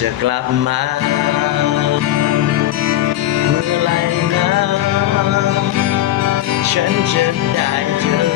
จะกลับมา เมื่อไหรนะ ฉันจะได้เจอ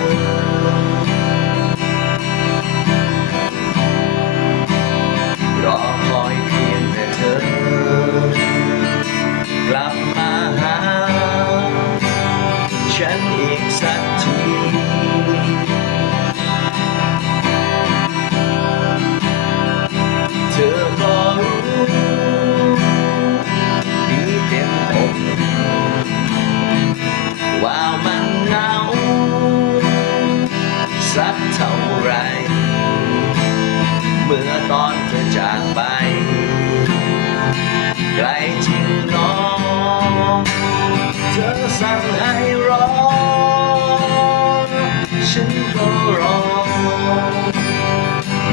ฉันก็รอ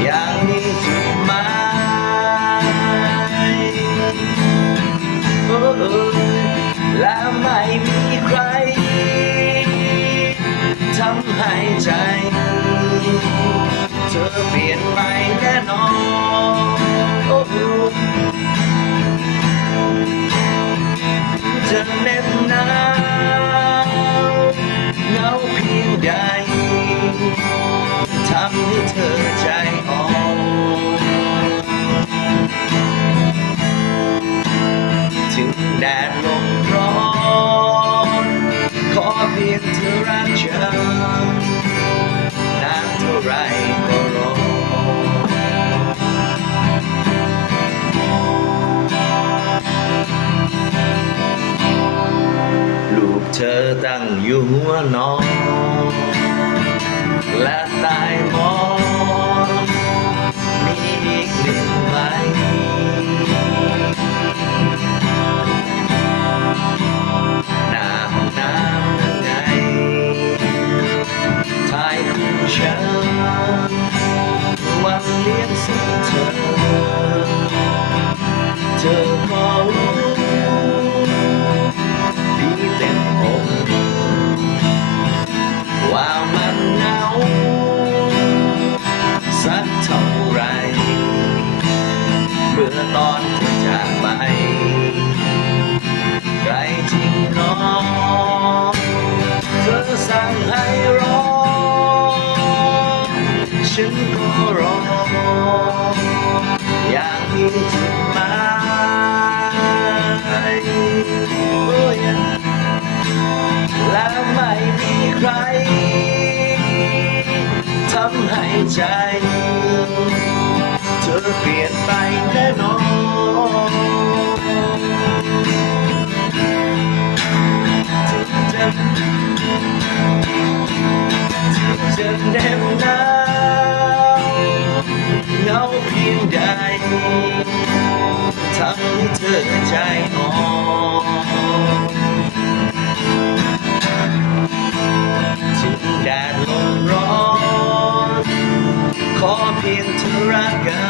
อย่างนี้จุดหมายและไม่มีใครทำให้ใจ เธอเปลี่ยนไปแน่นอนโอ้โหจะเน็บหน ยงเธอรักฉันนานเท่าไรก็รอลูกเธอตั้งอยู่หัวนอนและตาย ฉันก็รออย่างมีจุดหมายโอ้ยและไม่มีใครทำให้ใจ เธอเปลี่ยนไปแน่นอน ทำให้เธอใจอ่อนถึงแดดลมร้อน ขอเพียงเธอรักกัน